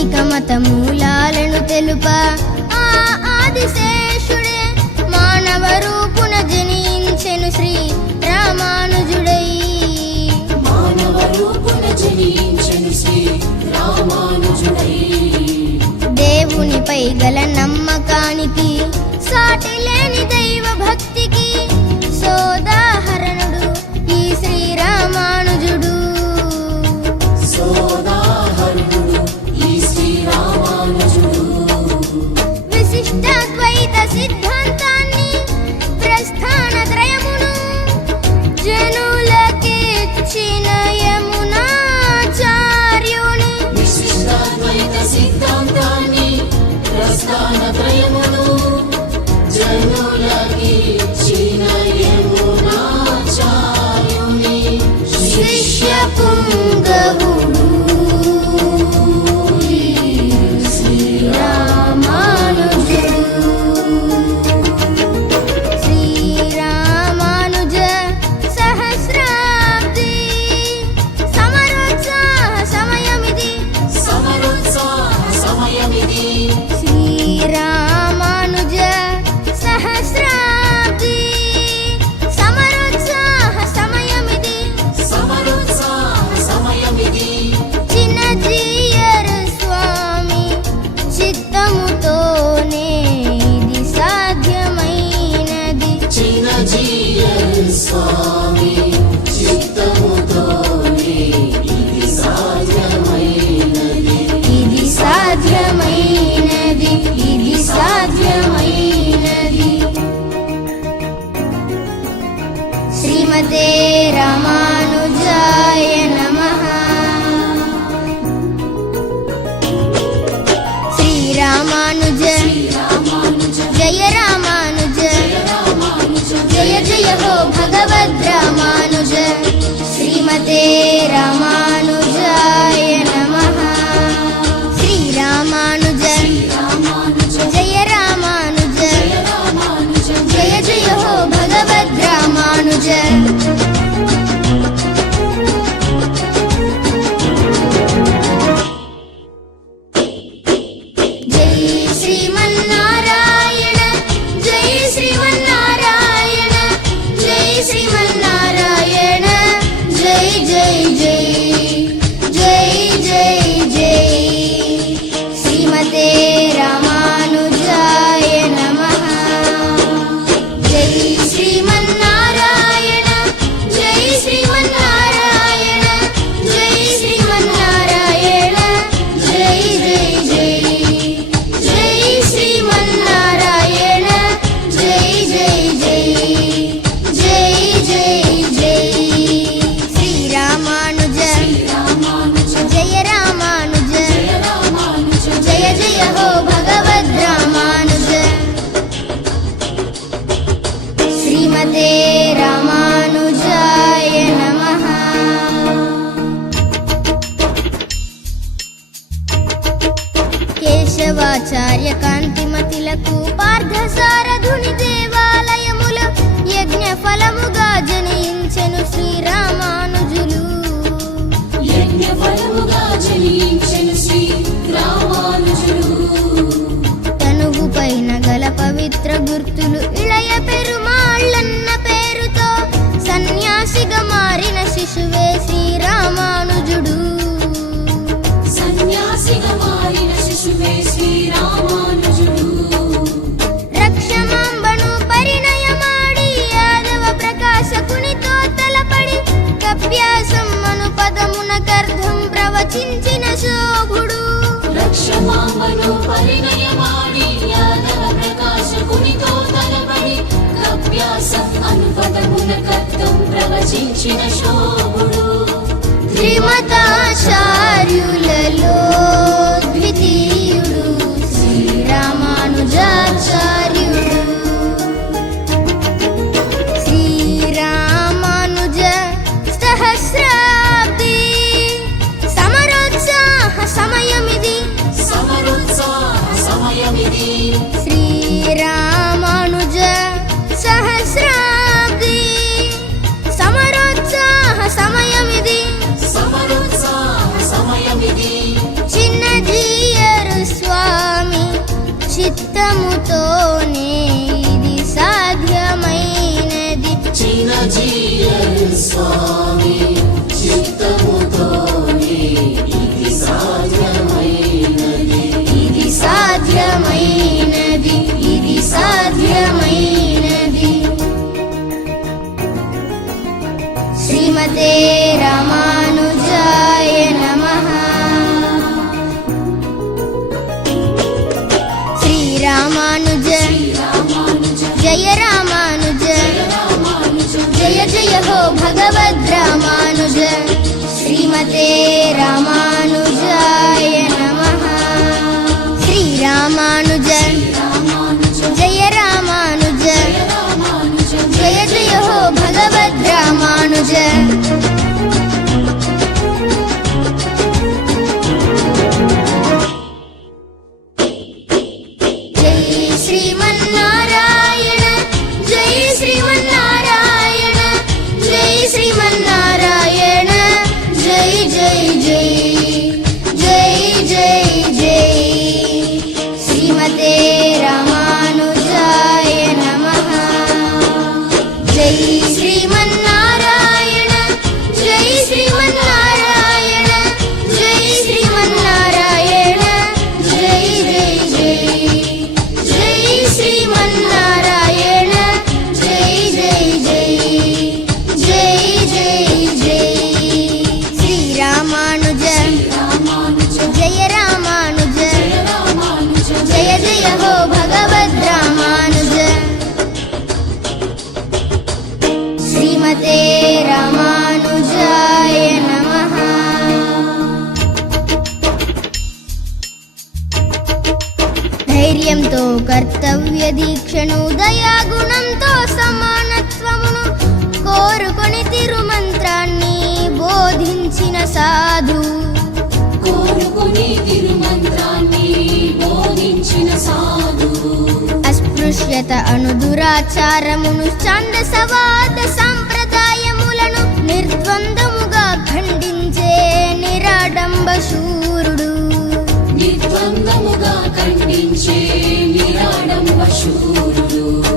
వైదిక మత మూలాలను తెలుప. ఆ ఆదిశేషుడే మానవ రూపున జనించెను శ్రీ రామానుజుడై. మానవ రూపున జనించెను శ్రీ రామానుజుడై. దేవునిపై గల నమ్మకానికి సాటిలే amar. యేసువే శ్రీరామానుజుడు. సన్యాసిగా మారిన శిశువే శ్రీరామానుజుడు. రక్షమాంబను పరిణయమాడి యాదవ ప్రకాశకునితో తలపడి గవ్యాసమ్మను పదమునకర్ధం ప్రవచించిన శోభుడు. శతగుణకత్వం ప్రవచించిన శోభుడు. త్రిమతాచార్యులలో వికృత అనుదురాచారమును ఛాందసవాద సంప్రదాయములను నిర్ద్వందముగా ఖండించే నిరాడంబ శూరుడు. నిర్ద్వందముగా ఖండించే నిరాడంబ శూరుడు.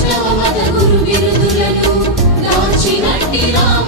వైష్ణవ మత గురు బిరుదులను దాచినట్టి రామ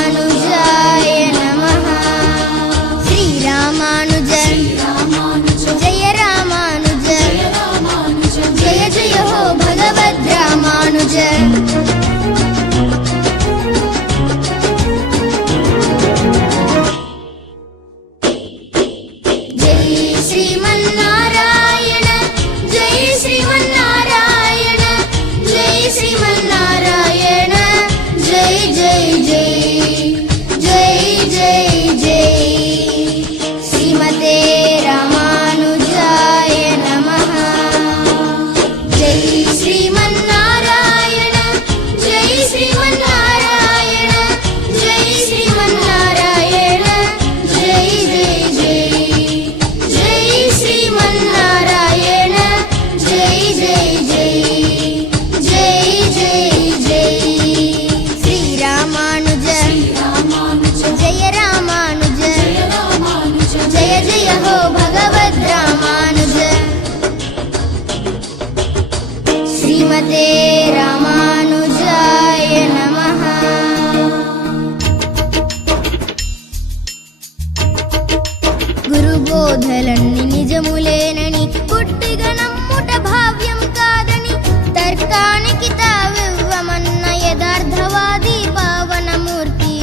గురు బోధలన్నీ నిజములేనని కొట్టిగా నమ్ముట భావ్యం కాదని తర్కానికి తావివ్వమన్న యథార్థవాది పావనమూర్తి.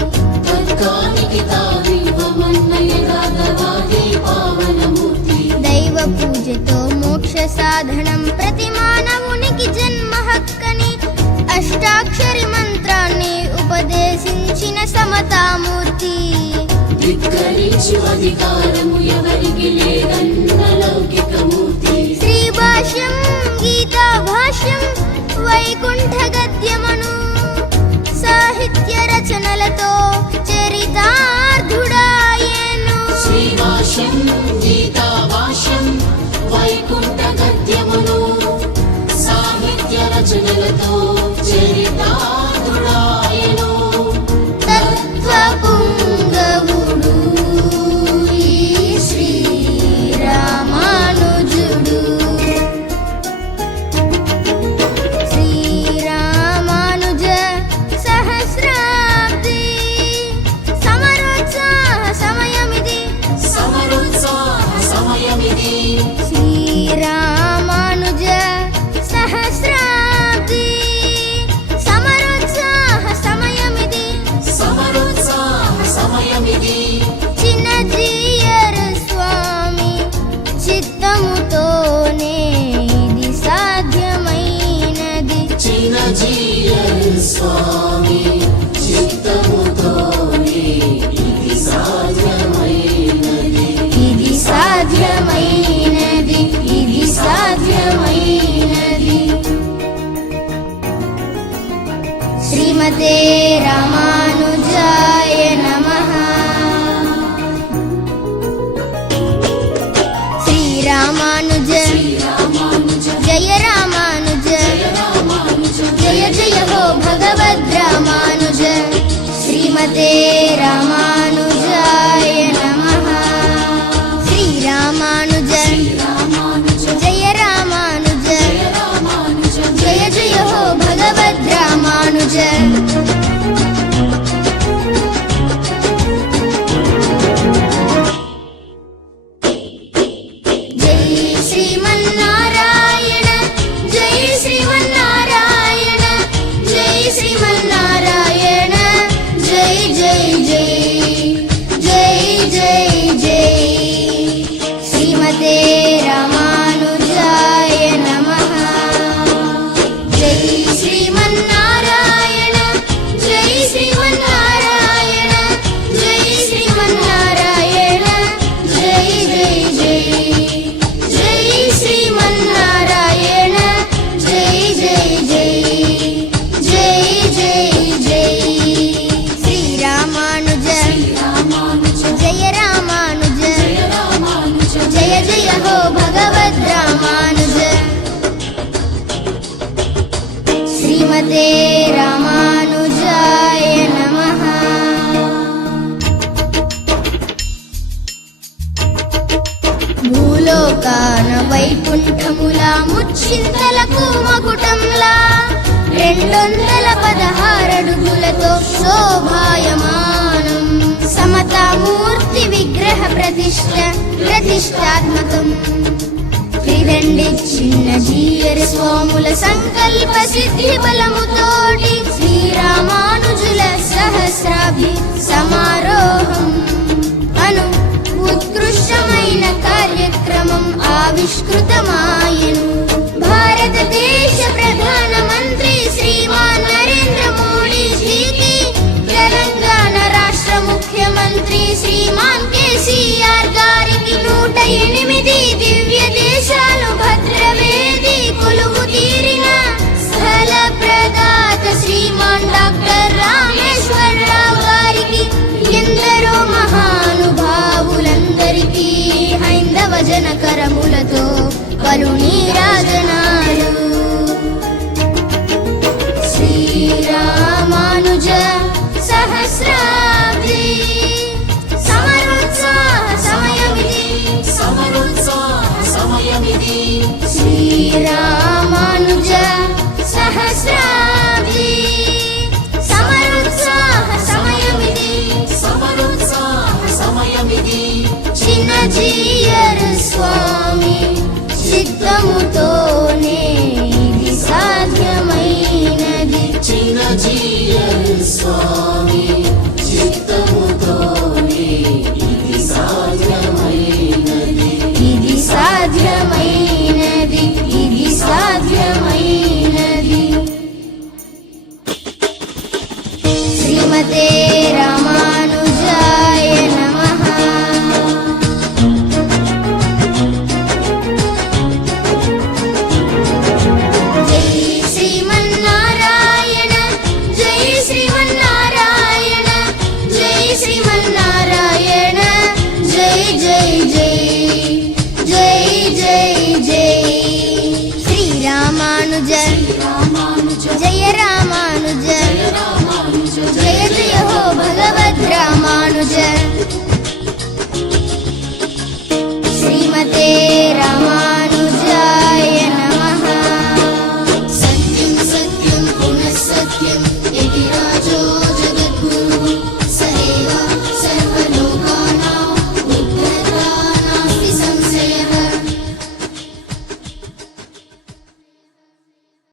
దైవ పూజతో మోక్ష సాధనం ప్రతి మానవునికి జన్మ హక్కని అష్టాక్షరి మంత్రాన్ని ఉపదేశించిన సమతామూర్తి. ధిక్కరించు అధికారము ఎవరి ఇది సాధ్యమైనది. ఇది సాధ్యమైనది ఇది సాధ్యమైనది. శ్రీమతే చింతలకు మకుటంలా. రెండొందల పదహారడుగులతో శోభాయమానం. సమతామూర్తి విగ్రహ ప్రతిష్ట ప్రతిష్టాత్మకం. త్రిదండి చిన్న జీయర స్వాముల సంకల్ప సిద్ధి బలముతోటి శ్రీరామానుజుల సహస్రాభి సమారోహం. అను ఉత్కృష్టమైన కార్యక్రమం ఆవిష్కృతమాయను. देश प्रधानमन्त्री श्रीमान् नरेन्द्र मोदी श्री तेलङ्गाणा श्रीमान् श्रीरामानुज सहस्राब्दी समरोत्साहसमयमिति समरोत्साहसमयमिति चिन्नजीयर स्वामी చిత్తముతో ఇది సాధ్యమైనది చిన్నజీయ స్వామి రామానుజ జయ రామానుజ జయ జయ హో భగవద్ రామానుజ. శ్రీమతే రామ